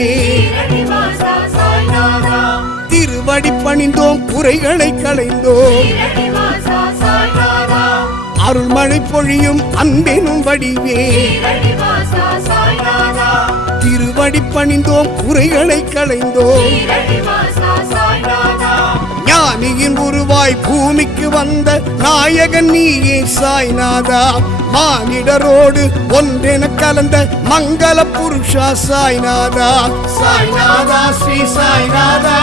வடிவே திருவடி பணிந்தோம் குறைகளை களைந்தோம் அருள்மழை பொழியும் அன்பெனும் வடிவே திருவடி பணிந்தோம் குறைகளை களைந்தோம் ஞானியின் உருவாய் பூமிக்கு வந்த நாயகன் நீயே சாய்நாதா மானிடரோடு ஒன்றென கலந்த மங்கள புருஷா சாய்நாதா சாய்நாதா ஸ்ரீ சாய்நாதா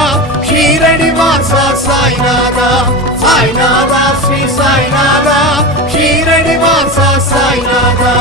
ஷீரடி வாசா சாய்நாதா சாய்நாதா ஸ்ரீ சாய்நாதா ஷீரடி வாசா சாய்நாதா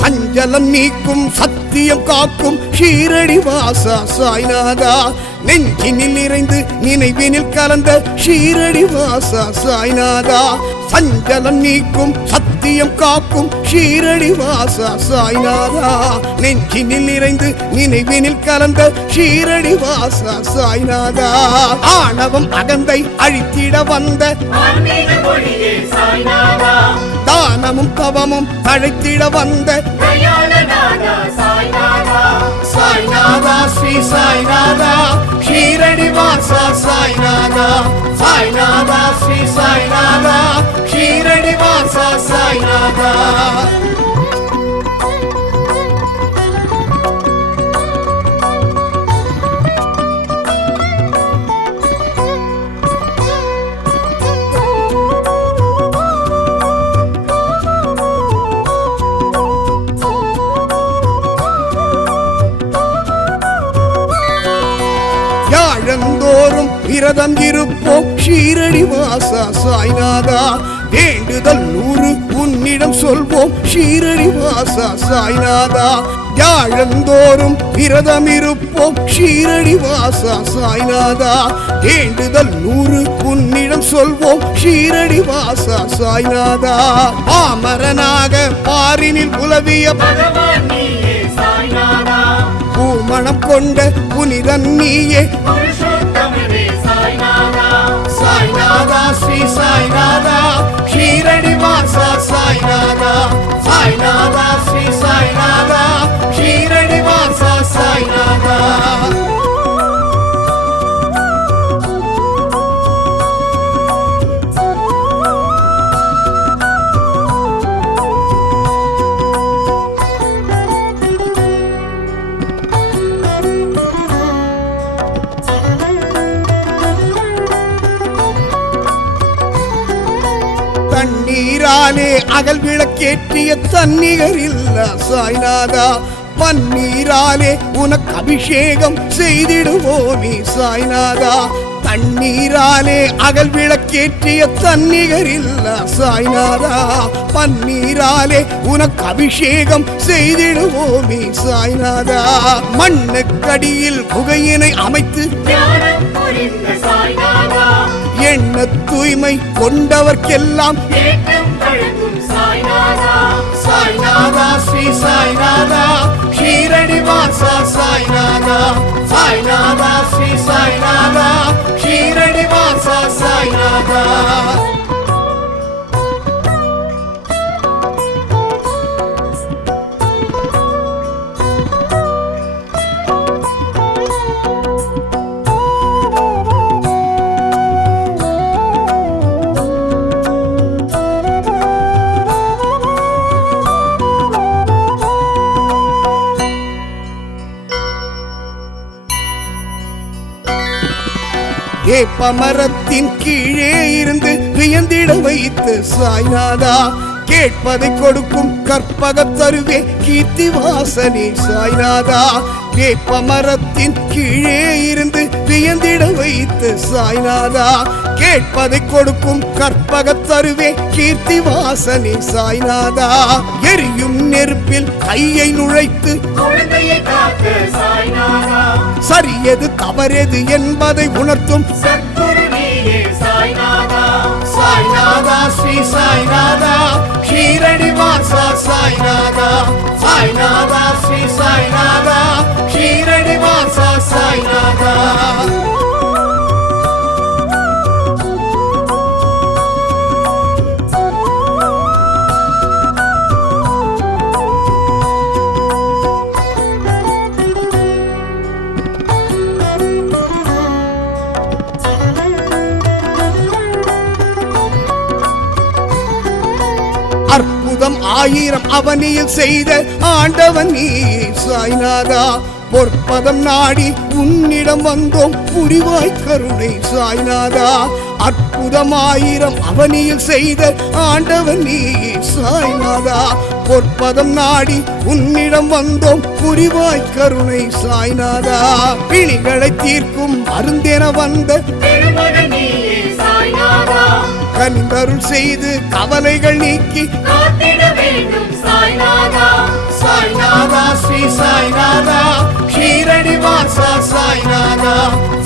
சஞ்சலம் நீக்கும் சத்தியம் காக்கும் ஷீரடி வாசா சாய்நாதா நெஞ்சினில் நிறைந்து நினைவினில் கலந்த ஷீரடி வாசா சாய்நாதா சஞ்சலம் நீக்கும் சத்தியம் காக்கும் ஷீரடி வாசா சாய்நாதா நெஞ்சினில் நிறைந்து நினைவினில் கலந்த ஷீரடி வாசா சாய்நாதா ஆணவம் அகந்தை அழித்திட வந்த தானமும் தவமும் தழைத்திட வந்த சாய்நாதா ஸ்ரீ சாய்நாதா ஷீரடி வாசா சாய்நாதா சாய்நாதா ஸ்ரீ சாய்நாதா ஷீரடி வாசா சாய்நாதா யாழந்தோறும் விரதம் இருப்போம் ஷீரடி வாசா சாய்நாதா வேண்டுதல் 100 உன்னிடம் சொல்வோம் ஷீரடி வாசா சாய்நாதா யாழந்தோறும் விரதம் இருப்போம் ஷீரடி வாசா சாய்நாதா வேண்டுதல் 100 உன்னிடம் சொல்வோம் ஷீரடி வாசா சாய்நாதா பாமரனாக பாரினில் உலவிய பூமணம் கொண்ட புனிதன் நீயே சாய்நாதா ஸ்ரீ சாய்நாதா ஷீரடி வாசா சாய்நாதா சாய்நாதா ஸ்ரீ சாய்நாதா ஷீரடி வாசா சாய்நாதா தண்ணீராலே அகல் விளக்கேற்றிய தன்னிகர் இல்ல சாய்நாதா பன்னீராலே உனக்கு அபிஷேகம் செய்திடுவோமே சாய்நாதா தண்ணீராலே அகல் விளக்கேற்றிய தன்னிகர் இல்ல சாய்நாதா பன்னீராலே உனக்கு அபிஷேகம் செய்திடுவோமே சாய்நாதா மண்ணுக்கடியில் குகையினை அமைத்து எண்ண தூய்மை கொண்டவர்க்கெல்லாம் சாய்நாதா ஸ்ரீ சாய்நாதா ஷீரடி வாசா சாய்நாதா சாய்நாதா ஸ்ரீ சாய்நாதா ஷீரடி வாசா சாய்நாதா வேப்பமரத்தின் கீழே இருந்து வியந்திட வைத்து சாய்நாதா கேட்பதை கொடுக்கும் கற்பக தருவே கீர்த்தி வாசனே சாய்நாதா வேப்பமரத்தின் கீழே இருந்து வியந்திட வைத்து சாய்நாதா கேட்பதை கொடுக்கும் கற்பக தருவே கீர்த்தி வாசனே சாய்நாதா எரியும் நெருப்பில் கையை நுழைத்து சரியது தவறெது என்பதை உணர்த்தும் சாய்நாதா ஸ்ரீ சாய்நாதா சாய்நாதா ஸ்ரீ சாய்நாதா ஷீரடி வாசா சாய்நாதா. அற்புதம் ஆயிரம் அவனியில் செய்த ஆண்டவன் நீ சாய்நாதா. பொற்பதம் நாடி உன்னிடம் வந்தோம் புரிவாய் கருணை சாய்நாதா. அற்புதம் ஆயிரம் அவனியில் செய்த ஆண்டவன் நீ சாய்நாதா. பொற்பதம் நாடி உன்னிடம் வந்தோம் புரிவாய் கருணை சாய்நாதா. பிணிகளை தீர்க்கும் மருந்தென வந்த கனிந்தருள் செய்து கவலைகள் நீக்கி காத்திட வேண்டும் சாய்நாதா. சாய்நாதா ஸ்ரீ சாய்நாதா ஷீரடி வாசா சாய்நாதா.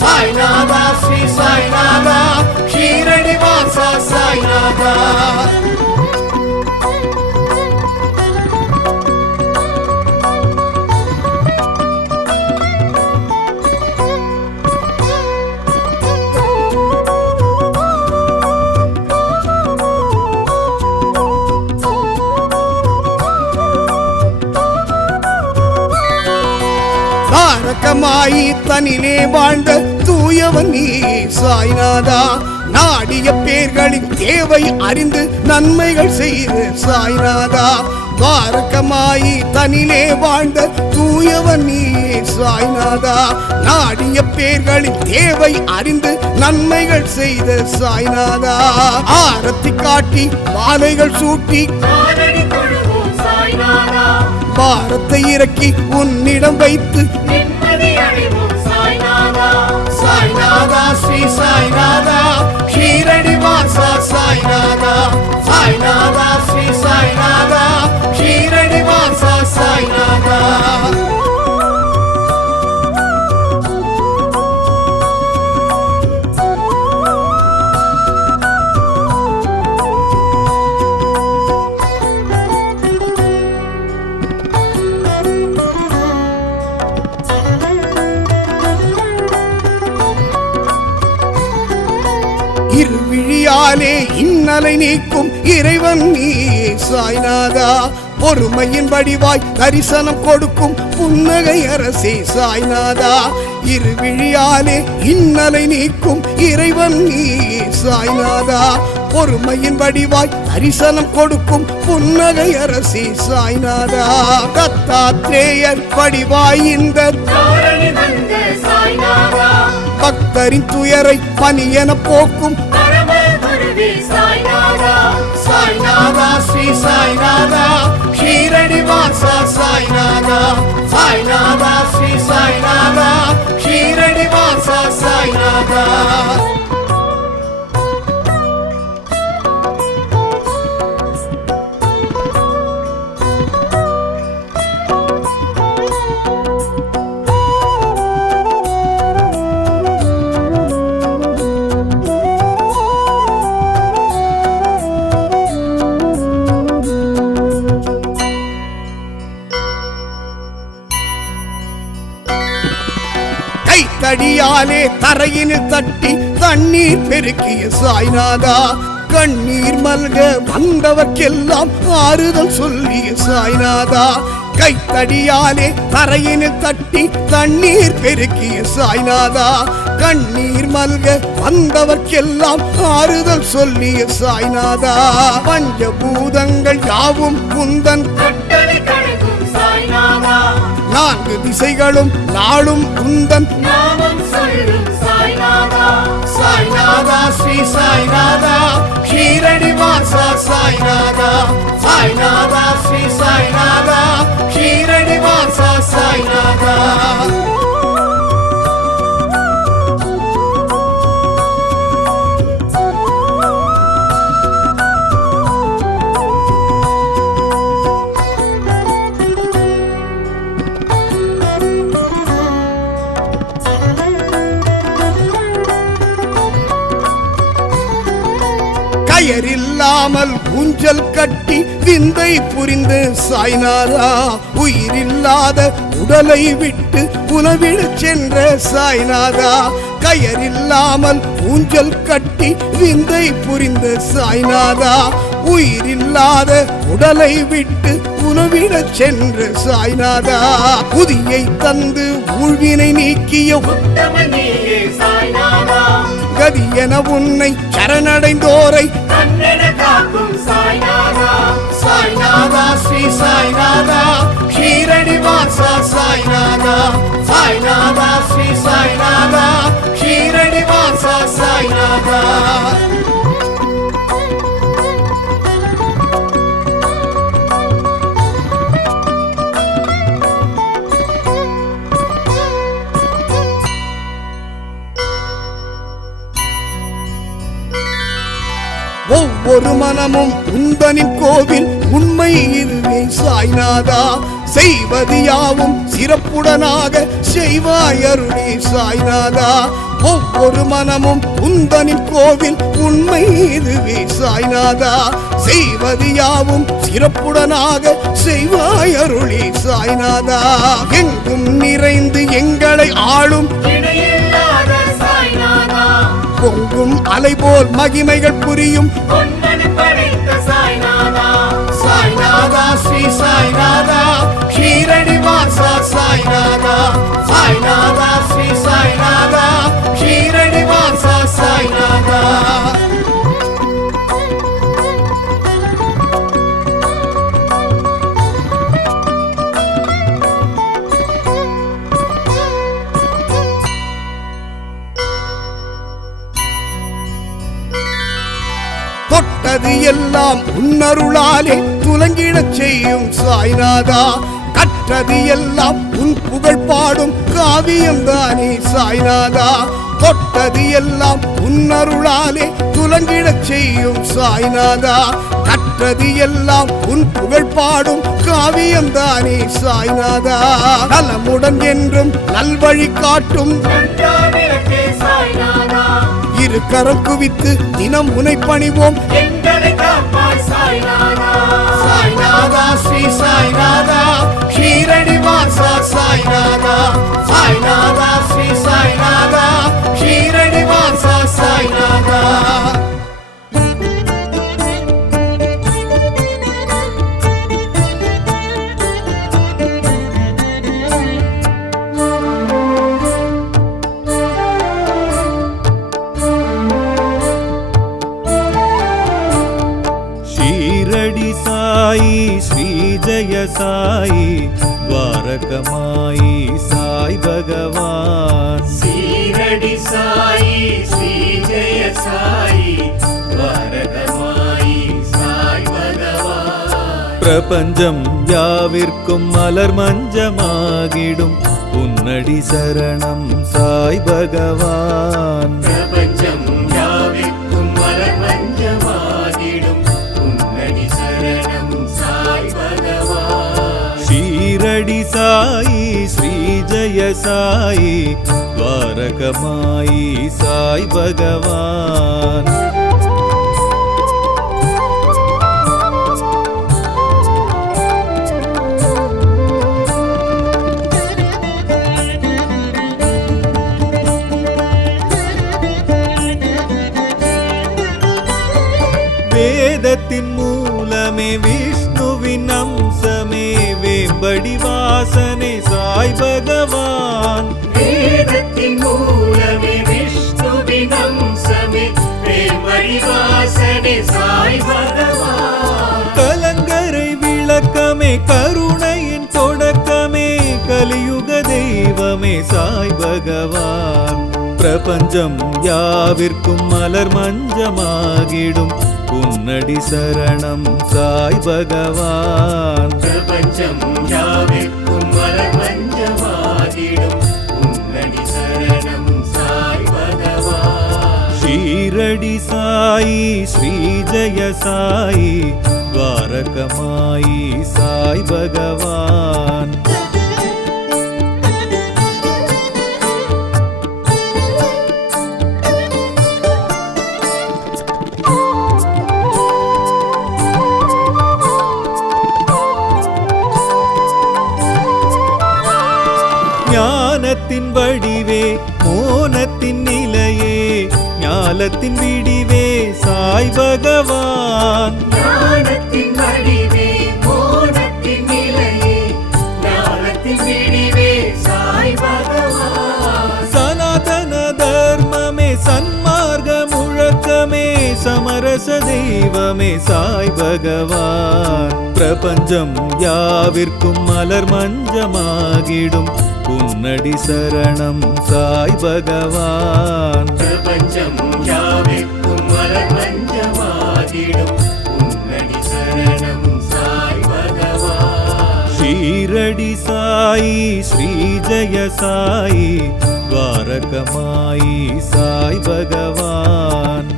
சாய்நாதா ஸ்ரீ சாய்நாதா ஷீரடி வாசா சாய்நாதா. தாரகமாயி தனிலே வாழ்ந்த தூயவன் நீ சாய்நாதா. நாடிய பேர்களின் தேவை அறிந்து நன்மைகள் செய்து சாய்நாதா. தாரகமாயி தனிலே வாழ்ந்த தூயவன் நீ சாய்நாதா. நாடிய பேர்களின் தேவை அறிந்து நன்மைகள் செய்த சாய்நாதா. ஆரத்தி காட்டி மாலைகள் சூட்டி பாரத்தை இறக்கி உன்னிடம் வைத்து சாய்நாதா ஸ்ரீ சாய்நாதா ஷீரடி வாசா சாய்நாதா. சாய்நாதா ஸ்ரீ சாய்நாதா ஷீரடி வாசா சாய்நாதா. இருவிழியாலே இன்னலை நீக்கும் இறைவன் நீ சாய்நாதா. பொறுமையின் வடிவாய் தரிசனம் கொடுக்கும் புன்னகை அரசே சாய்நாதா. இருவிழியாலே இன்னலை நீக்கும் இறைவன் நீ சாய்நாதா. பொறுமையின் வடிவாய் தரிசனம் கொடுக்கும் புன்னகை அரசே சாய்நாதா. தத்தாத்ரேயர் வடிவாய் இந்த பக்தரின் துயரை பனியென போக்கும் சாய்நாதா ஸ்ரீ சாய்நாதா ஷீரடி வாசா சாய்நாதா. சாய்நாதா ஸ்ரீ சாய்நாதா ஷீரடி வாசா சாய்நாதா. கைத்தடியாலே தரையினில் தட்டி தண்ணீர் பெருக்கிய சாய்நாதா. கண்ணீர் மல்க வந்தவர்க்கெல்லாம் ஆறுதல் சொல்லிய சாய்நாதா. கைத்தடியாலே தரையினில் தட்டி தண்ணீர் பெருக்கிய சாய்நாதா. கண்ணீர் மல்க வந்தவர்க்கெல்லாம் ஆறுதல் சொல்லிய சாய்நாதா. பஞ்சபூதங்கள் யாவும் குந்தன் நான்கு திசைகளும் நாளும் குந்தன் சாய்நாதா ஸ்ரீ சாய்நாதா ஷீரடி வாசா சாய்நாதா. சாய்நாதா ஸ்ரீ சாய்நாதா ஷீரடி வாசா சாய்நாதா. கயரில்லாமல் ஊஞ்ச ஊஞ்சல் கட்டி விந்தை புரிந்து சாய்நாதா உயிரில்லாத உடலை விட்டு உணவிடச் சென்ற சாய்நாதா கயரில்லாமல் ஊஞ்சல் கட்டி விந்தை புரிந்த சாய்நாதா உயிரில்லாத உடலை விட்டு உணவிடச் சென்ற சாய்நாதா புதியை தந்து ஊழ்வினை நீக்கிய உத்தமன் நீயே சாய்நாதா கதி என உன்னை சரணடைந்தோரை கண்ணென காக்கும் சாய்நாதா சாய்நாதா ஸ்ரீ சாய்நாதா ஷீரடி வாசா சாய்நாதா சாய்நாதா ஸ்ரீ சாய்நாதா ஷீரடி வாசா சாய்நாதா ஒவ்வொரு மனமும் உந்தனின் கோவில் உண்மை இதுவே சாய்நாதா செய்வது யாவும் சிறப்புடனாக செய்வாய் அருளே சாய்நாதா ஒவ்வொரு மனமும் உந்தனின் கோவில் உண்மை இதுவே சாய்நாதா செய்வது யாவும் சிறப்புடனாக செய்வாய் அருளே சாய்நாதா எங்கும் நிறைந்து எங்களை ஆளும் இணையில்லாத சாய்நாதா பொங்கும் அலை போல் மகிமைகள் புரியும் பொன்னனை படைத்த சாய்நாதா சாய்நாதா ஸ்ரீ சாய்நாதா ஷீரடி வாசா சாய்நாதா சாய்நாதா ஸ்ரீ சாய்நாதா ஷீரடி வாசா சாய்நாதா தொட்டது எல்லாம் உன்னருளாலே துலங்கிடச் செய்யும் சாய்நாதா கற்றது எல்லாம் உன் புகழ் பாடும் காவியம் தானே சாய்நாதா தொட்டது எல்லாம் உன்னருளாலே துலங்கிடச் செய்யும் சாய்நாதா கற்றது எல்லாம் உன் புகழ் பாடும் காவியம் தானே சாய்நாதா நலமுடன் என்றும் நல்வழி காட்டும் நன்றா விளக்கே சாய்நாதா இரு கரம் குவித்து தினம் உனை பணிவோம் எங்களை காப்பாய் சாய்நாதா சாய்நாதா ஸ்ரீ சாய்நாதா ஷீரடி வாசா சாய்நாதா சாய்நாதா ஸ்ரீ சாய்நாதா ஷீரடி வாசா சாய்நாதா ஷீரடி சாயி ஸ்ரீ ஜய சாயி துவாரகமாயி சாய் பகவான் சீரடி சாயி ஸ்ரீ ஜெய சாயி துவாரகமாயி சாய் பகவான் பிரபஞ்சம் யாவிற்கும் மலர் மஞ்சமாகிடும் உன்னடி சரணம் சாய் பகவான் பிரபஞ்சம் யாவிற்கும் மலர் மஞ்சமாகிடும் உன்னடி சரணம் சாய் பகவான் ஷீரடி சாயி ஸ்ரீ ஜய சாயி துவாரகமாயி சாய் பகவான் வேதத்தின் மூலமே விஷ்ணுவின் அம்சமே வேம்படி வாசனே சாய் பகவான் வேதத்தின் மூலமே விஷ்ணுவின் அம்சமே வேம்படி வாசனே சாய் பகவான் கலங்கரை விளக்கமே கருணையின் தொடக்கமே கலியுக தெய்வமே சாய் பகவான் பிரபஞ்சம் யாவிற்கும் மலர் மஞ்சமாகிடும் உன்னடி சரணம் சாய் பகவான் பிரபஞ்சம் யாவிற்கும் மலர் மஞ்சமாகிடும் உன்னடி சரணம் சாய் பகவான் ஷீரடி சாயி ஸ்ரீ ஜய சாயி துவாரகமாயி சாய் பகவான் ஞானத்தின் வடிவே மோனத்தின் நிலையே ஞாலத்தின் விடிவே சாய் பகவான் ஞானத்தின் வடிவே மோனத்தின் நிலையே ஞானத்தின் விடிவே சாய் பகவான் சனாதன தர்மமே சன்மார்க்க முழக்கமே சமரச தெய்வமே சாய் பகவான் பிரபஞ்சம் யாவிற்கும் மலர் மஞ்சமாகிடும் உன்னடி சரணம் சாய் பகவான் பிரபஞ்சம் யாவிற்கும் மலர் மஞ்சமாகிடும் உன்னடி சரணம் சாய் பகவான் ஷீரடி சாயி ஸ்ரீ ஜெய சாயி துவாரகமாயி சாய் பகவான்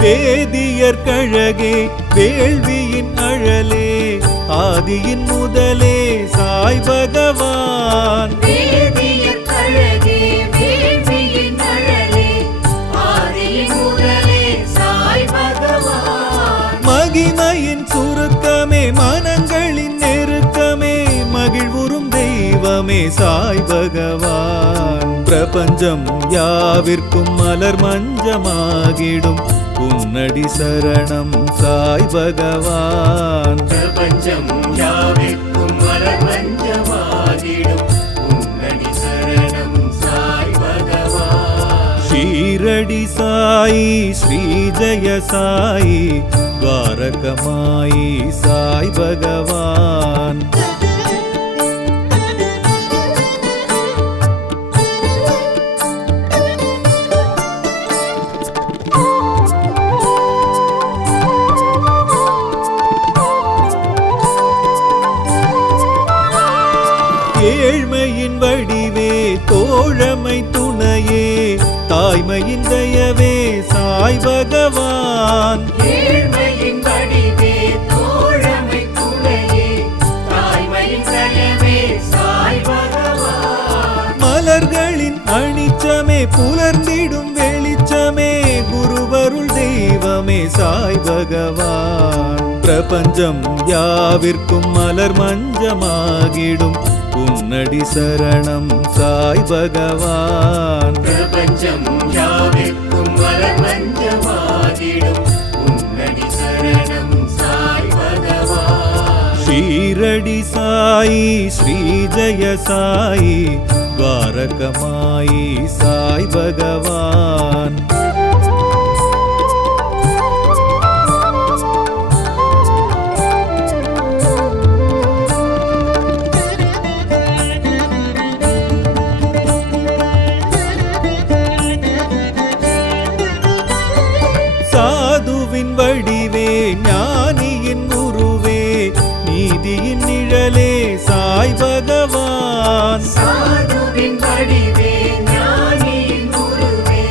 வேதியர் கழகே வேள்வியின் அழலே ஆதியின் முதலே சாய் பகவான் வேதியர் கழகே வேள்வியின் அழலே ஆதியின் முதலே சாய் பகவான் மகிமையின் சுருக்கமே மனங்களின் நெருக்கமே மகிழ்வுறும் தெய்வமே சாய் பகவான் பிரபஞ்சம் யாவிற்கும் மலர் மஞ்சமாகிடும் உன்னடி சரணம் சாய் பகவான் பிரபஞ்சம் யாவிற்கும் மலர் மஞ்சமாகிடும் உன்னடி சரணம் சாய் பகவான் ஷீரடி சாயி ஸ்ரீ ஜெய சாயி துவாரகமாயி சாய் பகவான் ஏழ்மையின் வடிவே தோழமை துணையே தாய்மையின் தயவே சாய் பகவான் ஏழ்மையின் வடிவே தோழமை துணையே தாய்மையின் தயவே சாய் பகவான் மலர்களின் அணிச்சமே புலர்ந்திடும் வெளிச்சமே குருவருள் தெய்வமே சாய் பகவான் பிரபஞ்சம் யாவிற்கும் மலர் மஞ்சமாகிடும் உன்னடி சரணம் சாய் பகவான் பிரபஞ்சம் யாவிற்கும் மலர் மஞ்சமாகிடும் உன்னடி சரணம் சாய் பகவான் ஷீரடி சாயி ஸ்ரீ ஜெய சாயி துவாரகமாயி சாய் பகவான் சாதுவின் வடிவே ஞானியின் உருவே நீதியின் நிழலே சாய் பகவான் சாதுவின் வடிவே ஞானியின் குருவே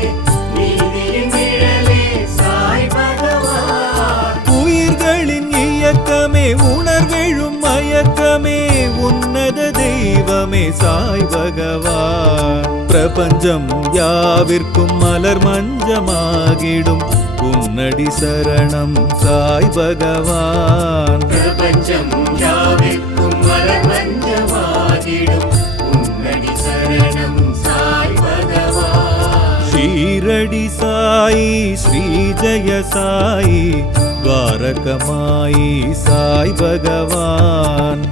நீதியின் நிழலே சாய் பகவான் உயிர்களின் இயக்கமே உணர்வெழும் மயக்கமே உன்னத தெய்வமே சாய் பகவான் பிரபஞ்சம் யாவிற்கும் மலர் மஞ்சமாகிடும் உன்னடி சரணம் சாய் பகவான் பிரபஞ்சம் யாவிற்கும் மலர் மஞ்சமாகிடும் உன்னடி சரணம் சாய் பகவான் ஷீரடி சாயி ஸ்ரீ ஜெய சாயி துவாரகமாயி சாய் பகவான்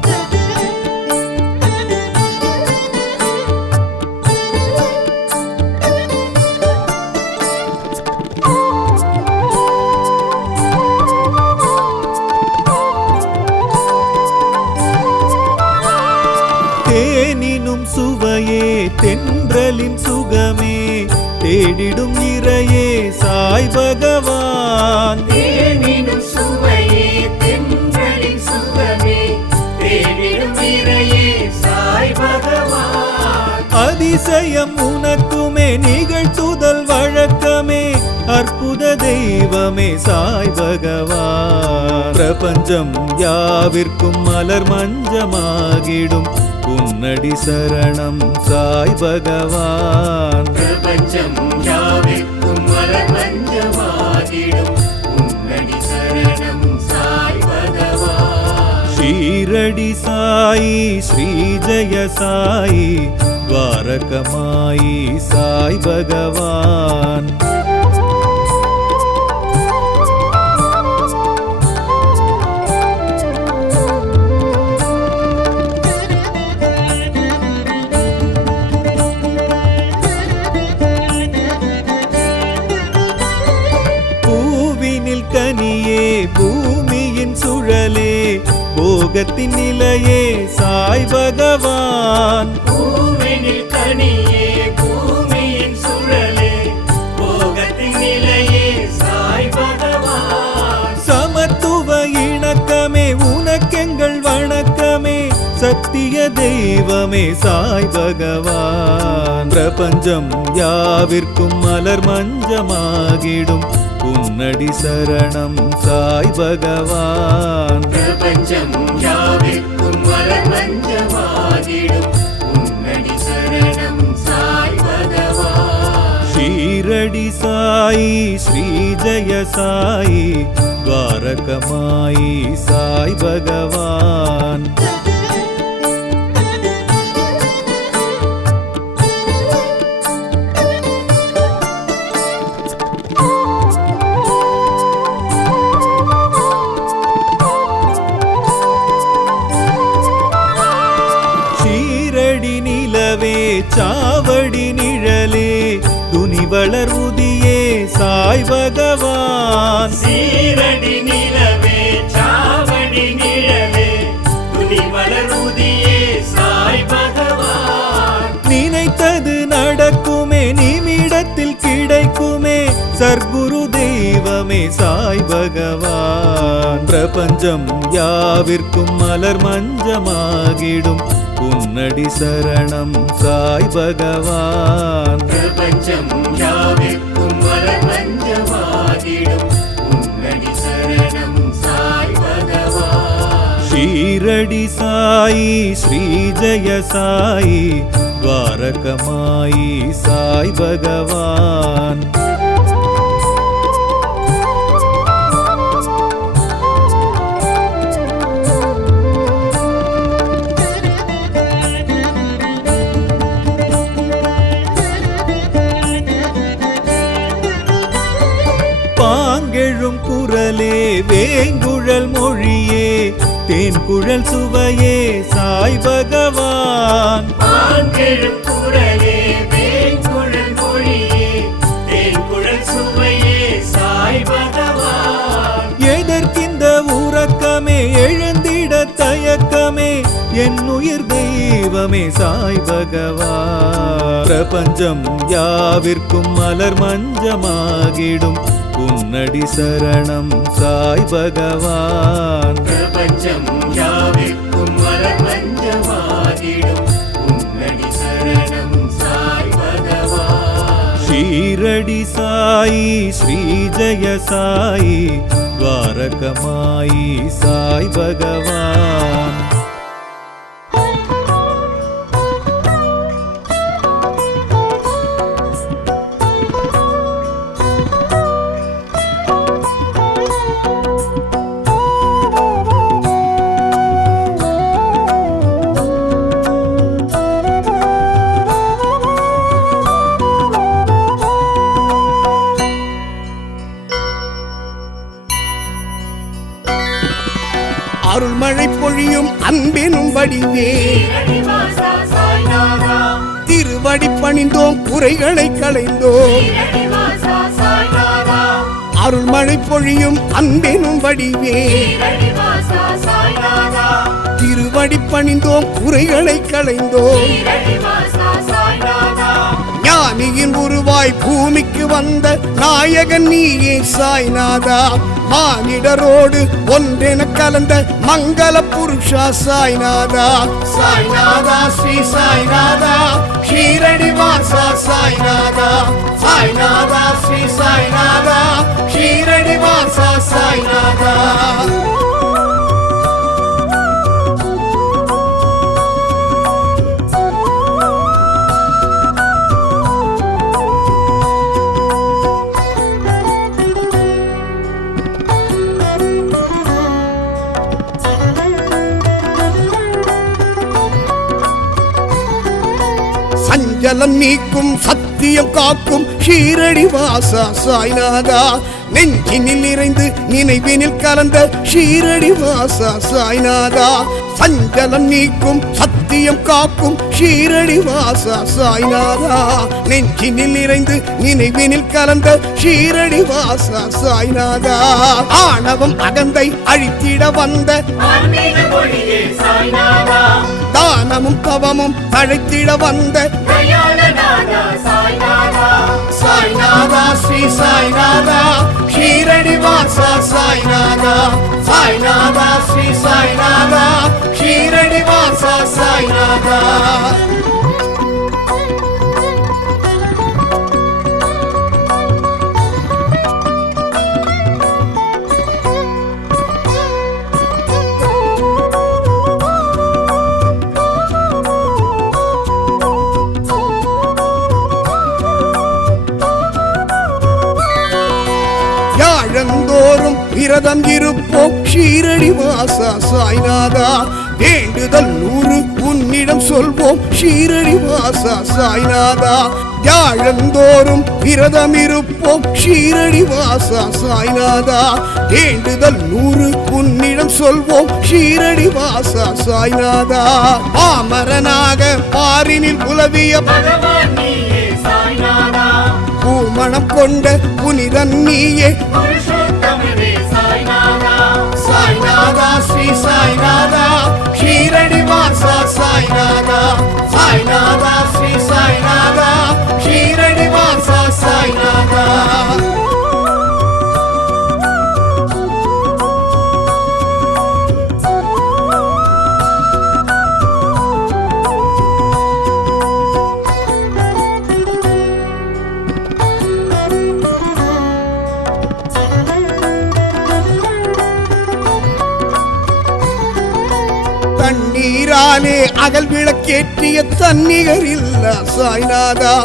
தேனினும் சுவையே தென்றலின் சுகமே தேடிடும் இறையே சாய் பகவான் தேனினும் சுவையே தென்றலின் சுகமே தேடிடும் இறையே சாய் பகவான் அதிசயம் உனக்குமே நிகழ்த்துதல் வழக்கமே அற்புத தெய்வமே சாய் பகவான் பிரபஞ்சம் யாவிற்கும் மலர் மஞ்சமாகிடும் உன்னடி சரணம் சாய் பகவான். பிரபஞ்சம் யாவிற்கும் மலர் மஞ்சமாகிடும் உன்னடி சரணம் சாய் பகவான். ஷீரடி சாயி ஸ்ரீ ஜெய சாயி துவாரகமாயி சாய் பகவான். பூவினில் கனியே பூமியின் சுழலே போகத்தின் நிலையே சாய் பகவான். பூவினில் கனியே பூமியின் சுழலே போகத்தின் நிலையே சாய் பகவான். சமத்துவ இணக்கமே உனக்கெங்கள் வணக்கமே சத்திய தெய்வமே சாய் பகவான். பிரபஞ்சம் யாவிற்கும் மலர் மஞ்சமாகிடும் உன்னடி சரணம் சாய் பகவான். பிரபஞ்சம் யாவிற்கும் மலர் மஞ்சமாகிடும் உன்னடி சரணம் சாய் பகவான். ஷீரடி சாயி ஸ்ரீ ஜெய சாயி துவாரகமாயி சாய் பகவான். ஷீரடி நிலவே சாவடி நிழலே துணிவளர் உதியே சாய் பகவான். சீரடி நிலவே சாவடி நிழலே துணிவளர் உதியே சாய் பகவான். நினைத்தது நடக்குமே நிமிடத்தில் கிடைக்குமே சர்க்குரு தெய்வமே சாய் பகவான். பிரபஞ்சம் யாவிற்கும் மலர் மஞ்சமாகிடும் உன்னடி சரணம் சாய் பகவான். பிரபஞ்சம் யாவிற்கும் மலர் மஞ்சமாகிடும் உன்னடி சரணம் சாய் பகவான். ஷீரடி சாயி ஸ்ரீ ஜெய சாயி துவாரகமாயி சாய் பகவான். பாங்கெழும் குரலே வேங்குழல் மொழியே தேன்குழல் சுவையே சாய் பகவான். பாங்கெழும் குரலே வேங்குழல் மொழியே தேன்குழல் சுவையே சாய் பகவான். எதற்கிந்த உறக்கமே எழுந்திட தயக்கமே என் உயிர் தெய்வமே சாய் பகவான். பிரபஞ்சம் யாவிற்கும் மலர் மஞ்சமாகிடும் உன்னடி சரணம் சாய் பகவான். பிரபஞ்சம் யாவிற்கும் மலர் மஞ்சமாகிடும் உன்னடி சரணம் சாய் பகவான். ஷீரடி சாயி ஸ்ரீ ஜெய சாயி துவாரகமாயி சாய் பகவான். அருள்மழை பொழியும் அன்பினும் வடிவே ஸ்ரீரடிவாசா சாய்நாதா. திருவடி பணிந்தோம் குறைகளை களைந்தோம். ஸ்ரீரடிவாசா சாய்நாதா. அருள்மழை பொழியும் அன்பினும் வடிவே ஸ்ரீரடிவாசா சாய்நாதா. திருவடி பணிந்தோம் குறைகளை களைந்தோம். ஸ்ரீரடிவாசா சாய்நாதா. ஞானியின் உருவாய் பூமிக்கு வந்த நாயகன் நீயே சாய்நாதா. மானிடரோடு ஒன்றென கலந்த மங்கள புருஷா சாய்நாதா. சாய்நாதா ஸ்ரீ சாய்நாதா ஷீரடி வாசா சாய்நாதா. சாய்நாதா ஸ்ரீ சாய்நாதா ஷீரடி வாசா சாய்நாதா. சஞ்சலம் நீக்கும் சத்தியம் காக்கும் ஷீரடி வாசா சாய்நாதா நெஞ்சினில் நிறைந்து நினைவினில் கலந்த ஷீரடி வாசா சாய்நாதா சஞ்சலம் நீக்கும் சத்தியம் காக்கும் ஷீரடி வாசா சாய்நாதா நெஞ்சினில் நிறைந்து நினைவினில் கலந்த ஷீரடி வாசா சாய்நாதா ஆணவம் அகந்தை அழித்திட வந்த ஆன்மீக மொழியே சாய்நாதா தானமும் தவமும் தழைத்திட வந்த தயாளநாதா சாய்நாதா சாய்நாதா ஸ்ரீ சாய்நாதா ஷீரடி வாசா சாய்நாதா சாய்நாதா ஸ்ரீ சாய்நாதா ஷீரடி வாசா சாய்நாதா யாழந்தோறும் விரதம் இருப்போம் ஷீரடி வாசா சாய்நாதா வேண்டுதல் 100 உன்னிடம் சொல்வோம் ஷீரடி வாசா சாய்நாதா யாழந்தோறும் விரதம் இருப்போம் ஷீரடி வாசா சாய்நாதா வேண்டுதல் 100 உன்னிடம் சொல்வோம் ஷீரடி வாசா சாய்நாதா பாமரனாக பாரினில் உலவிய பகவான் நீயே சாய்நாதா பூமணம் கொண்ட புனிதன் நீயே புருஷோத்தமனே சாய்நாதா சாய்நாதா ஸ்ரீ சாய்நாதா ஷீரடி வாசா சாய்நாதா சாய்நாதா ஸ்ரீ சாய்நாதா ஷீரடி வாசா சாய்நாதா தண்ணீராலே அகல் விளக்கேற்றிய தன்னிகர் இல்ல சாய்நாதா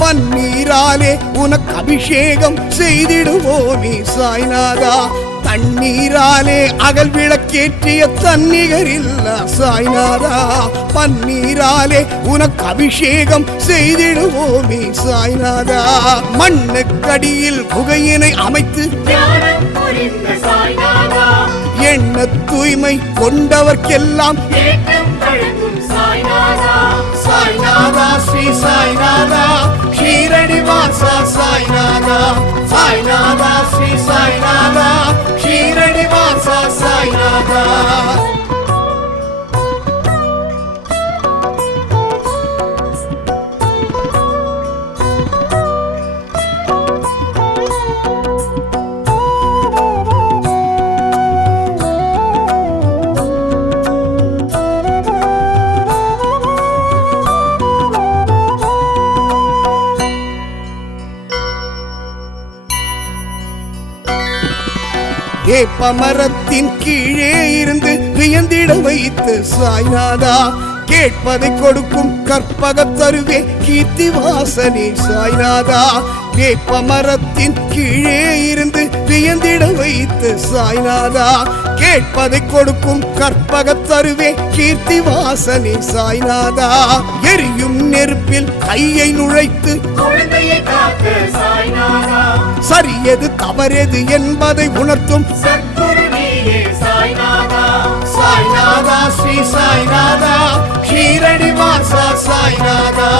பன்னீராலே உனக்கு அபிஷேகம் செய்திடுவோமே சாய்நாதா தண்ணீராலே அகல் விளக்கேற்றிய தன்னிகர் இல்ல சாய்நாதா பன்னீராலே உனக்கு அபிஷேகம் செய்திடுவோமே சாய்நாதா மண்ணுக்கடியில் குகையினை அமைத்து தியானம் புரிந்த சாய்நாதா எண்ண தூய்மை கொண்டவர்க்கெல்லாம் ஏற்றம் வழங்கும் சாய்நாதா சாய்நாதா ஸ்ரீ சாய்நாதா ஷீரடி வாசா சாய்நாதா சாய்நாதா ஸ்ரீ சாய்நாதா ஷீரடி வாசா சாய்நாதா வேப்பமரத்தின் கீழே இருந்து வியந்திட வைத்து சாய்நாதா கேட்பதை கொடுக்கும் கற்பகத் தருவே கீர்த்தி வாசனே சாய்நாதா வேப்பமரத்தின் கீழே இருந்து வியந்திட வைத்து சாய்நாதா கேட்பதை கொடுக்கும் கற்பகத் தருவே கீர்த்தி வாசனே சாய்நாதா எரியும் நெருப்பில் கையை நுழைத்து குழந்தையை காக்க சாய்நாதா சரியது தவறெது என்பதை உணர்த்தும் சத்குரு நீயே சாய்நாதா சாய்நாதா ஸ்ரீ சாய்நாதா ஷீரடி வாசா சாய்நாதா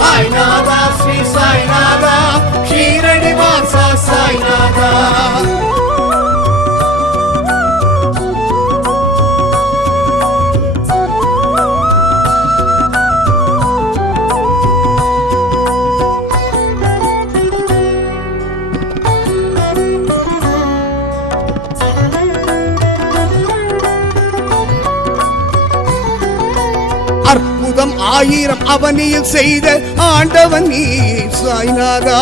சாய்நாதா ஸ்ரீ சாய்நாதா ஷீரடி வாசா சாய்நாதா அற்புதம் 1000 அவனியில் செய்த ஆண்டவன் நீ சாய்நாதா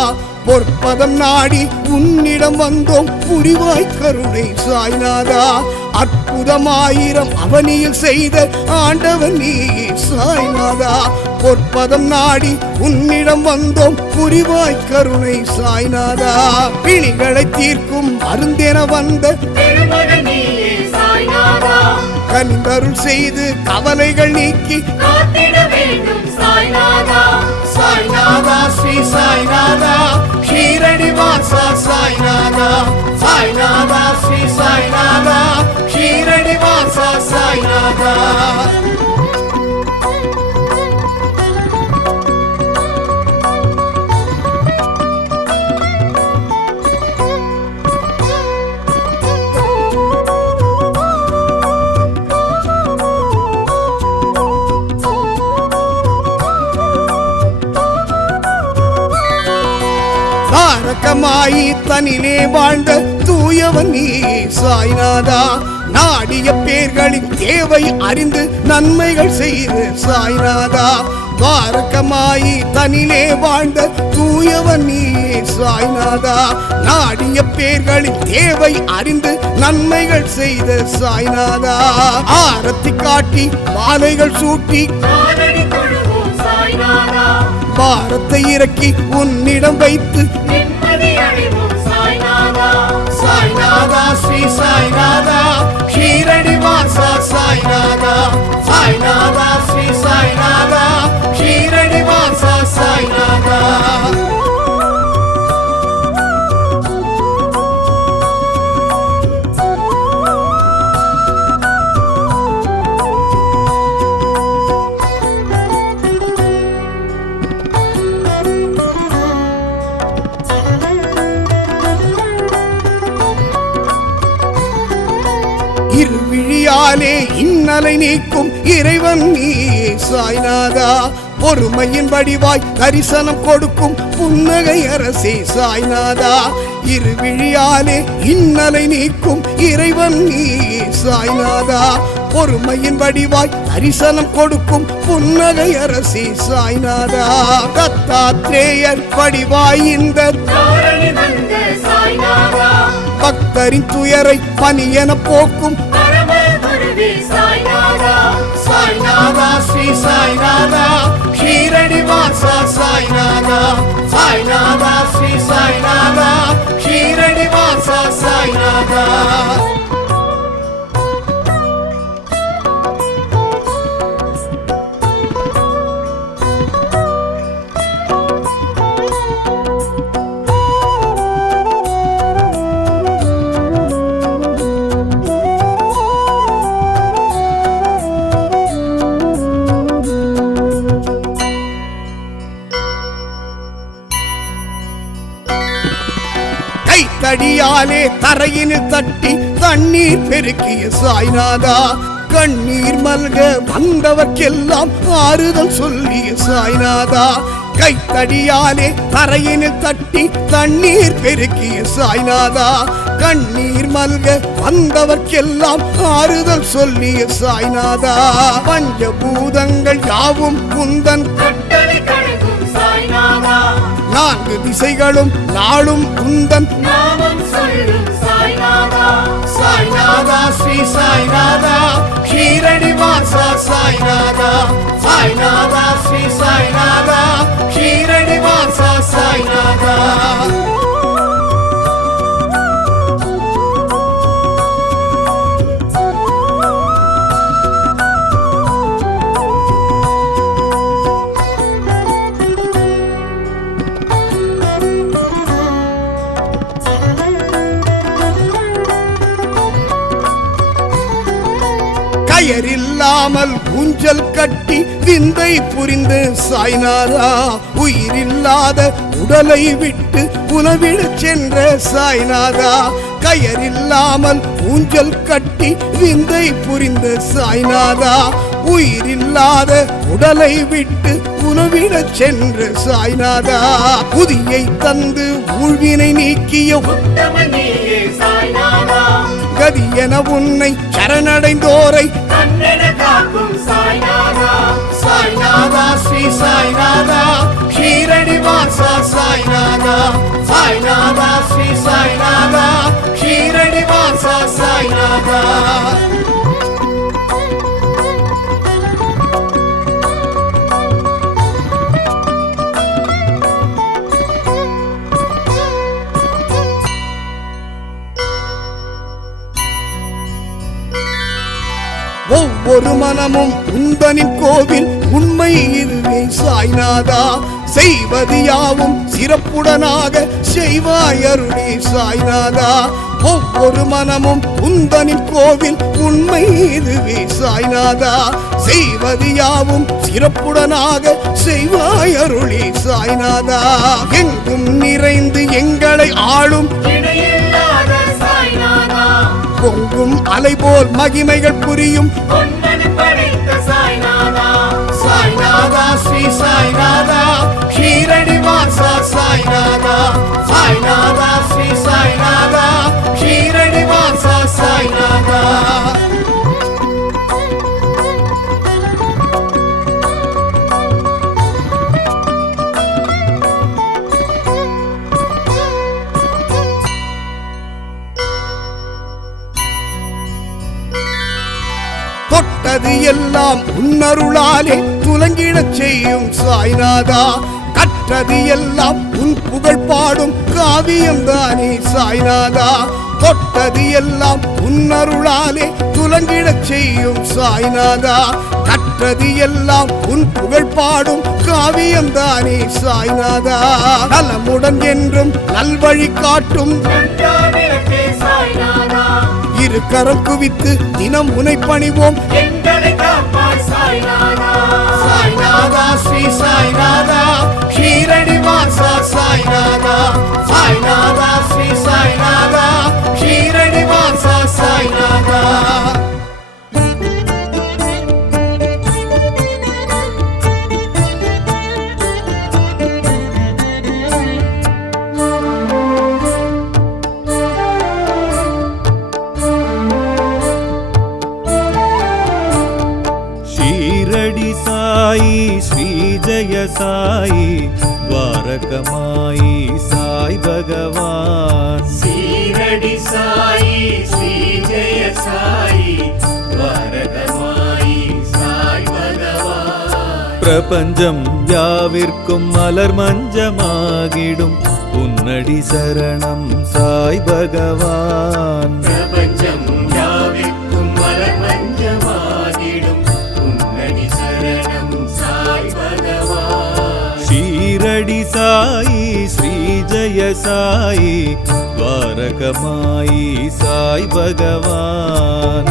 பொற்பதம் நாடி உன்னிடம் வந்தோம் புரிவாய் கருணை சாய்நாதா அற்புதம் 1000 அவனியில் செய்த ஆண்டவன் நீ சாய்நாதா பொற்பதம் நாடி உன்னிடம் வந்தோம் புரிவாய் கருணை சாய்நாதா பிணிகளை தீர்க்கும் மருந்தென வந்த திருமகன் நீயே சாய்நாதா கனிந்தருள் செய்து கவலைகள் நீக்கி காத்திட வேண்டும் சாய்நாதா சாய்நாதா ஸ்ரீ சாய்நாதா ஷீரடி வாசா சாய்நாதா சாய்நாதா ஸ்ரீ சாய்நாதா ஷீரடி வாசா சாய்நாதா தாரகமாயி தனிலே வாழ்ந்த தூயவன் நீ சாய்நாதா நாடிய பேர்களின் தேவை அறிந்து நன்மைகள் செய்து சாய்நாதா தாரகமாயி தனிலே வாழ்ந்த தூயவன் நீ சாய்நாதா நாடிய பேர்களின் தேவை அறிந்து நன்மைகள் செய்த சாய்நாதா ஆரத்தி காட்டி மாலைகள் சூட்டி காலடி தொழுவோம் சாய்நாதா பாரத்தை இறக்கி உன்னிடம் வைத்து நிம்மதி அடைவோம் சாய்நாதா சாய்நாதா ஸ்ரீ சாய்நாதா ஷீரடி வாசா சாய்நாதா சாய்நாதா ஸ்ரீ சாய்நாதா ஷீரடி வாசா சாய்நாதா இருவிழியாலே இன்னலை நீக்கும் இறைவன் நீ சாய்நாதா பொறுமையின் வடிவாய் தரிசனம் கொடுக்கும் புன்னகை அரசே சாய்நாதா இருவிழியாலே இன்னலை நீக்கும் இறைவன் நீ சாய்நாதா பொறுமையின் வடிவாய் தரிசனம் கொடுக்கும் புன்னகை அரசே சாய்நாதா தத்தாத்ரேயர் வடிவாய் இந்த தாரணி வந்த சாய்நாதா பக்தரின் துயரை பனியென போக்கும் பரம குருவே சாய்நாதா சாய்நாதா ஸ்ரீ சாய்நாதா ஷீரடி வாசா சாய்நாதா சாய்நாதா ஸ்ரீ சாய்நாதா ஷீரடி வாசா சாய்நாதா கைத்தடியாலே தரையினில் தட்டி தண்ணீர் பெருக்கிய சாய்நாதா கண்ணீர் மல்க வந்தவர்க்கெல்லாம் ஆறுதல் சொல்லிய சாய்நாதா கைத்தடியாலே தரையினில் தட்டி தண்ணீர் பெருக்கிய சாய்நாதா கண்ணீர் மல்க வந்தவர்க்கெல்லாம் ஆறுதல் சொல்லிய சாய்நாதா பஞ்சபூதங்கள் யாவும் குந்தன் கட்டளை கணக்கும் சாய்நாதா நான்கு திசைகளும் நாளும் குந்தன் நாமம் சொல்லும் சாய்நாதா சாய்நாதா ஸ்ரீ சாய்நாதா ஷீரடி வாசா சாய்நாதா சாய்நாதா ஸ்ரீ சாய்நாதா ஷீரடி வாசா சாய்நாதா கயரில்லாமல் ஊஞ்சல் கட்டி விந்தை புரிந்து சாய்நாதா உயிரில்லாத உடலை விட்டு உணவிடச் சென்ற சாய்நாதா கயரில்லாமல் ஊஞ்சல் கட்டி விந்தை புரிந்த சாய்நாதா உயிரில்லாத உடலை விட்டு உணவிடச் சென்ற சாய்நாதா புதியை தந்து ஊழ்வினை நீக்கிய உத்தமன் நீயே சாய்நாதா கதி என உன்னை சரணடைந்தோரை கண்ணென காக்கும் சாய்நாதா சாய்நாதா ஸ்ரீ சாய்நாதா ஷீரடி வாசா சாய்நாதா சாய்நாதா ஸ்ரீ சாய்நாதா ஷீரடி வாசா சாய்நாதா ஒவ்வொரு மனமும் உந்தனின் கோவில் உண்மை இதுவே சாய்நாதா செய்வது யாவும் சிறப்புடனாக செய்வாய் அருளே சாய்நாதா ஒவ்வொரு மனமும் உந்தனின் கோவில் உண்மை இதுவே சாய்நாதா செய்வது யாவும் சிறப்புடனாக செய்வாய் அருளே சாய்நாதா எங்கும் நிறைந்து எங்களை ஆளும் இணையில்லாத சாய்நாதா பொங்கும் அலை போல் மகிமைகள் புரியும் பொன்னனை படைத்த சாய்நாதா சாய்நாதா ஸ்ரீ சாய்நாதா ஷீரடி வாசா சாய்நாதா சாய்நாதா ஸ்ரீ சாய்நாதா ஷீரடி வாசா சாய்நாதா தொட்டது எல்லாம் உன்னருளாலே துலங்கிடச் செய்யும் சாய்நாதா கற்றது எல்லாம் உன் புகழ் பாடும் காவியம் தானே சாய்நாதா தொட்டது எல்லாம் உன்னருளாலே துலங்கிடச் செய்யும் சாய்நாதா கற்றது எல்லாம் உன் புகழ் பாடும் காவியம் தானே சாய்நாதா நலமுடன் என்றும் நல்வழி காட்டும் நன்றாவிளக்கே சாய்நாதா இரு கரம் குவித்து தினம் உனை பணிவோம் எங்களை காப்பாய் சாய்நாதா சாய்நாதா ஸ்ரீ சாய்நாதா ஷீரடி வாசா சாய்நாதா சாய்நாதா ஸ்ரீ சாய்நாதா ஷீரடி வாசா சாய்நாதா ஷீரடி சாயி ஸ்ரீ ஜெய சாயி துவாரகமாயி சாய் பகவான் சீரடி சாயி ஸ்ரீ ஜெய சாயி வரதமாயி சாய் பகவான் பிரபஞ்சம் யாவிற்கும் மலர் மஞ்சமாகிடும் உன்னடி சரணம் சாய் பகவான் பிரபஞ்சம் யாவிற்கும் மலர் மஞ்சமாகிடும் உன்னடி சரணம் சாய் பகவான் ஷீரடி சாயி ஸ்ரீ ஜெய சாயி துவாரகமாயி சாய் பகவான்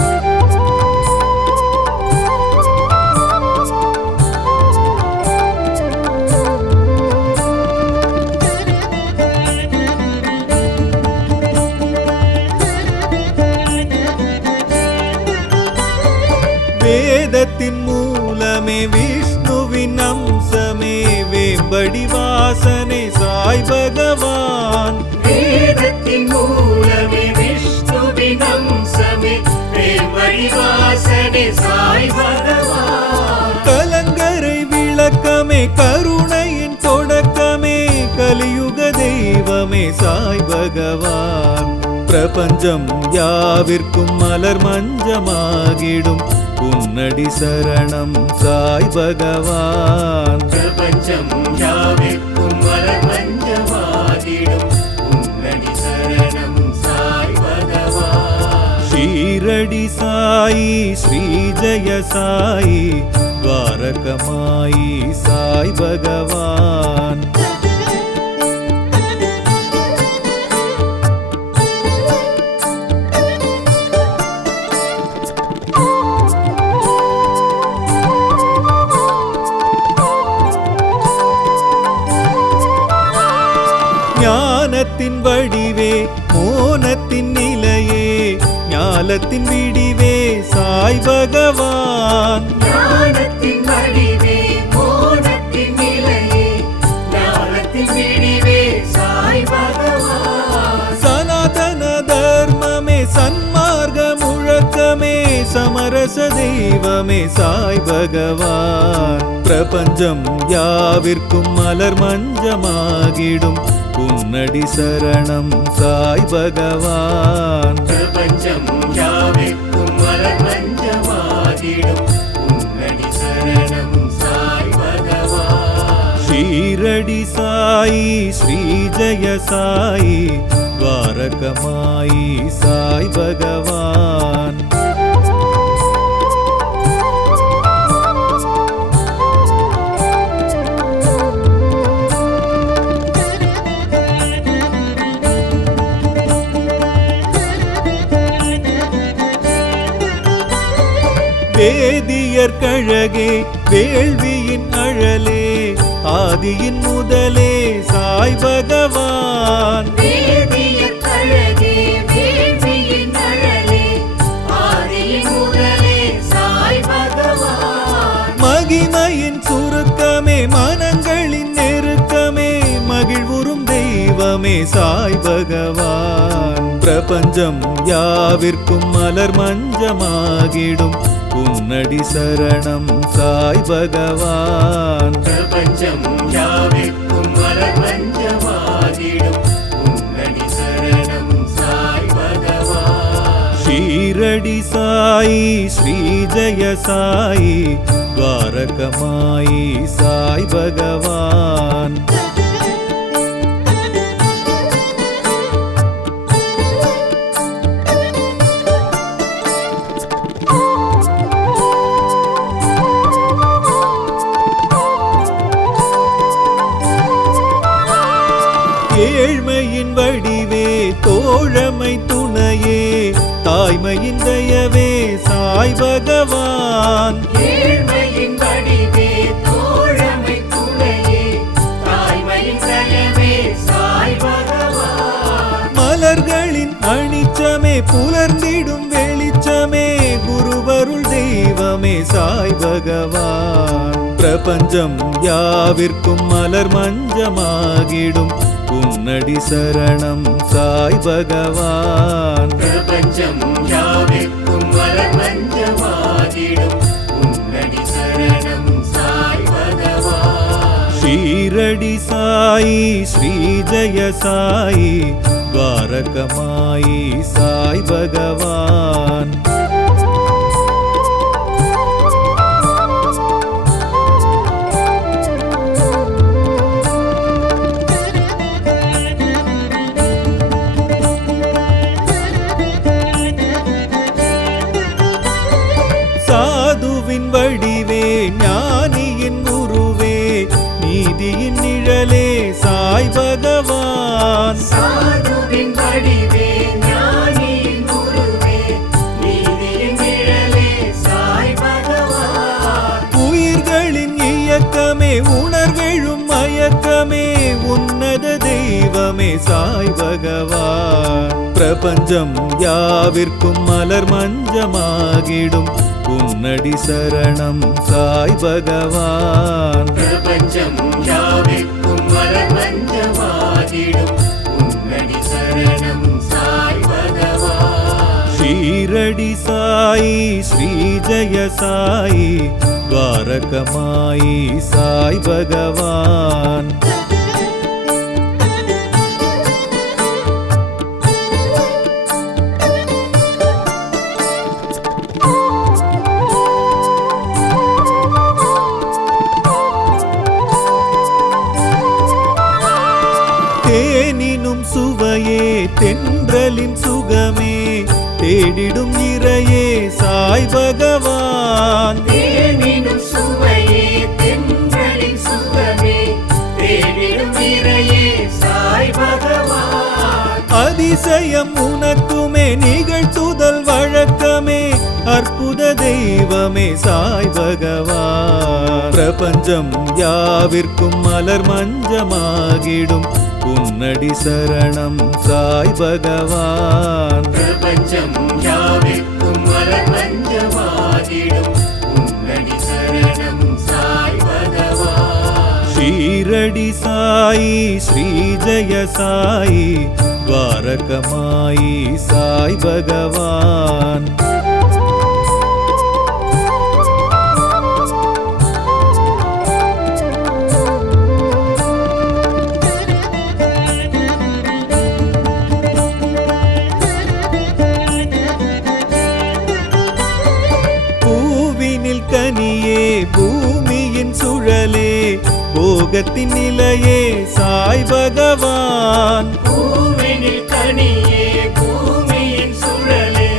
வேதத்தின் மூலமே விஷ்ணுவின் அம்சமே வேம்படி வாசனே சாய் பகவான் வேதத்தின் மூலமே விஷ்ணுவின் அம்சமே வேம்படி வாசனே சாய் பகவான் கலங்கரை விளக்கமே கருணையின் தொடக்கமே கலியுக தெய்வமே சாய் பகவான் பிரபஞ்சம் யாவிற்கும் மலர் மஞ்சமாகிடும் உன்னடி சரணம் சாய் பகவான் பிரபஞ்சம் யாவிற்கும் மலர் மஞ்சமாகிடும் உன்னடி சரணம் சாய் பகவான் ஷீரடி சாயி ஸ்ரீ ஜெய சாயி துவாரகமாயி சாய் பகவான் ஞானத்தின் வடிவே மோனத்தின் நிலையே ஞாலத்தின் விடிவே சாய் பகவான் ஞானத்தின் வடிவே மோனத்தின் நிலையே ஞானத்தின் விடிவே சாய் பகவான் சனாதன தர்மமே சன்மார்க்க முழக்கமே சமரச தெய்வமே சாய் பகவான் பிரபஞ்சம் யாவிற்கும் மலர் மஞ்சமாகிடும் உன்னடி சரணம் சாய் பகவான் பிரபஞ்சம் யாவிற்கும் மலர் மஞ்சமாகிடும் உன்னடி சரணம் சாய் பகவான் ஷீரடி சாயி ஸ்ரீ ஜெய சாயி துவாரகமாயி சாய் பகவான் வேதியர் கழகே வேள்வியின் அழலே ஆதியின் முதலே சாய் பகவான் வேதியர் கழகே வேள்வியின் அழலே ஆதியின் முதலே சாய் பகவான் மகிமையின் சுருக்கமே மனங்களின் நெருக்கமே மகிழ்வுறும் தெய்வமே சாய் பகவான் பிரபஞ்சம் யாவிற்கும் மலர் மஞ்சமாகிடும் உன்னடி சரணம் சாய் பகவான் பிரபஞ்சம் யாவிற்கும் மலர் மஞ்சமாகிடும் உன்னடி சரணம் சாய் பகவான் ஷீரடி சாயி ஸ்ரீ ஜெய சாயி துவாரகமாயி சாய் பகவான் ஏழ்மையின் வடிவே தோழமை துணையே தாய்மையின் தயவே சாய் பகவான் ஏழ்மையின் வடிவே தோழமை துணையே தாய்மையின் தயவே சாய் பகவான் மலர்களின் அணிச்சமே புலர்ந்திடும் வெளிச்சமே குருவருள் தெய்வமே சாய் பகவான் பிரபஞ்சம் யாவிற்கும் மலர் மஞ்சமாகிடும் உன்னடி சரணம் சாய் பகவான் பிரபஞ்சம் யாவிற்கும் மலர் மஞ்சமாகிடும் உன்னடி சரணம் சாய் பகவான் ஷீரடி சாயி ஸ்ரீ ஜெய சாயி துவாரகமாயி சாய் பகவான் சாதுவின் வடிவே ஞானியின் உருவே நீதியின் நிழலே சாய் பகவான் சாதுவின் வடிவே ஞானியின் குருவே நீதியின் நிழலே சாய் பகவான் உயிர்களின் இயக்கமே உணர்வெழும் மயக்கமே உன்னத தெய்வமே சாய் பகவான் பிரபஞ்சம் யாவிற்கும் மலர் மஞ்சமாகிடும் உன்னடி சரணம் சாய் பகவான் பிரபஞ்சம் யாவிற்கும் மலர் மஞ்சமாகிடும் உன்னடி சரணம் சாய் பகவான் ஷீரடி சாயி ஸ்ரீ ஜெய சாயி துவாரகமாயி சாய் பகவான் தேனினும் சுவையே தென்றலின் சுகமே தேடிடும் இறையே சாய் பகவான் தேனினும் சுவையே தென்றலின் சுகமே தேடிடும் இறையே சாய் பகவான் அதிசயம் உனக்குமே நிகழ்த்துதல் வழக்கமே அற்புத தெய்வமே சாய் பகவான் பிரபஞ்சம் யாவிற்கும் மலர் மஞ்சமாகிடும் உன்னடி சரணம் சாய் பகவான் பிரபஞ்சம் யாவிற்கும் மலர் மஞ்சமாகிடும் உன்னடி சரணம் சாய் பகவான் ஷீரடி சாயி ஸ்ரீ ஜெய சாயி துவாரகமாயி சாய் பகவான் பூவினில் கனியே பூமியின் சுழலே போகத்தின் நிலையே சாய் பகவான் பூவினில் கனியே பூமியின் சுழலே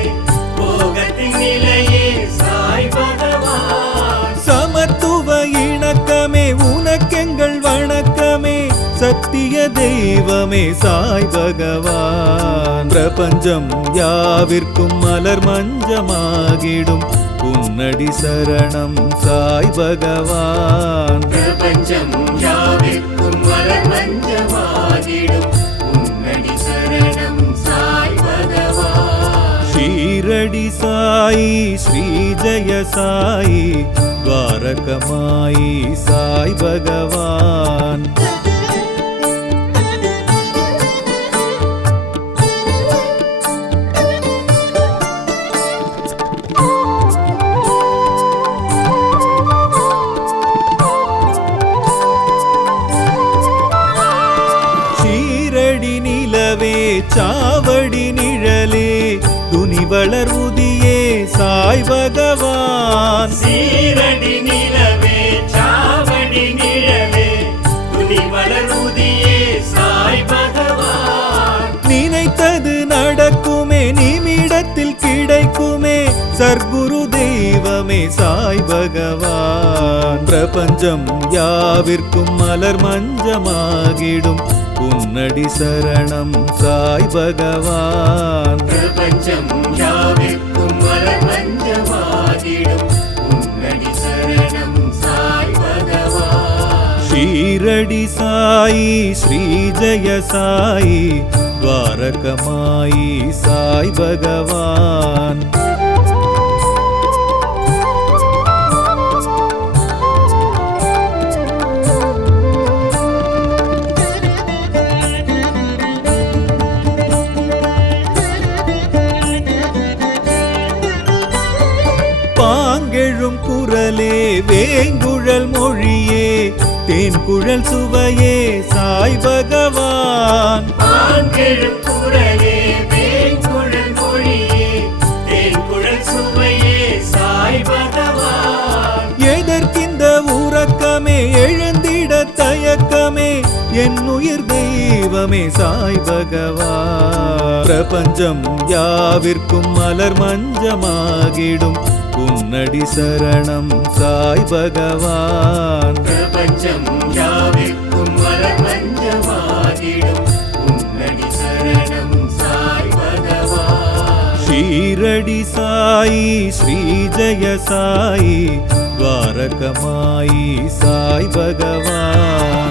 போகத்தின் நிலையே சாய் பகவான் சமத்துவ இணக்கமே உனக்கெங்கள் வணக்கமே சத்திய தெய்வமே சாய் பகவான் பிரபஞ்சம் யாவிற்கும் மலர் மஞ்சமாகிடும் உன்னடி சரணம் சாய் பகவான். பிரபஞ்சம் யாவிற்கும் மலர் மஞ்சமாகிடும் உன்னடி சரணம் சாய் பகவான். ஷீரடி சாயி ஸ்ரீ ஜெய சாயி துவாரகமாயி சாய் பகவான். ஷீரடி நிலவே சாவடி நிழலே துணிவளர் உதியே சாய் பகவான். சீரடி நிலவே சாவடி நிழலே துணிவளர் உதியே சாய் பகவான். நினைத்தது நடக்குமே நிமிடத்தில் கிடைக்குமே சர்க்குரு தெய்வமே சாய் பகவான். பிரபஞ்சம் யாவிற்கும் மலர் மஞ்சமாகிடும் உன்னடி சரணம் சாய் பகவான். பிரபஞ்சம் யாவிற்கும் மலர் மஞ்சமாகிடும் உன்னடி சரணம் சாய் பகவான். ஷீரடி சாயி ஸ்ரீ ஜெய சாயி துவாரகமாயி சாய் பகவான். பாங்கெழும் குரலே வேங்குழல் மொழியே தேன்குழல் சுவையே சாய் பகவான். பாங்கெழும் குரலே வேங்குழல் மொழியே தேன்குழல் சுவையே சாய் பகவான். எதற்கிந்த உறக்கமே எழுந்திட தயக்கமே என் உயிர் தெய்வமே சாய் பகவான். பிரபஞ்சம் யாவிற்கும் மலர் மஞ்சமாகிடும் உன்னடி சரணம் சாய் பகவான். பிரபஞ்சம் யாவிற்கும் மலர் மஞ்சமாகிடும் உன்னடி சரணம் சாய் பகவான். ஷீரடி சாயி ஸ்ரீ ஜெய சாயி துவாரகமாயி சாய் பகவான்.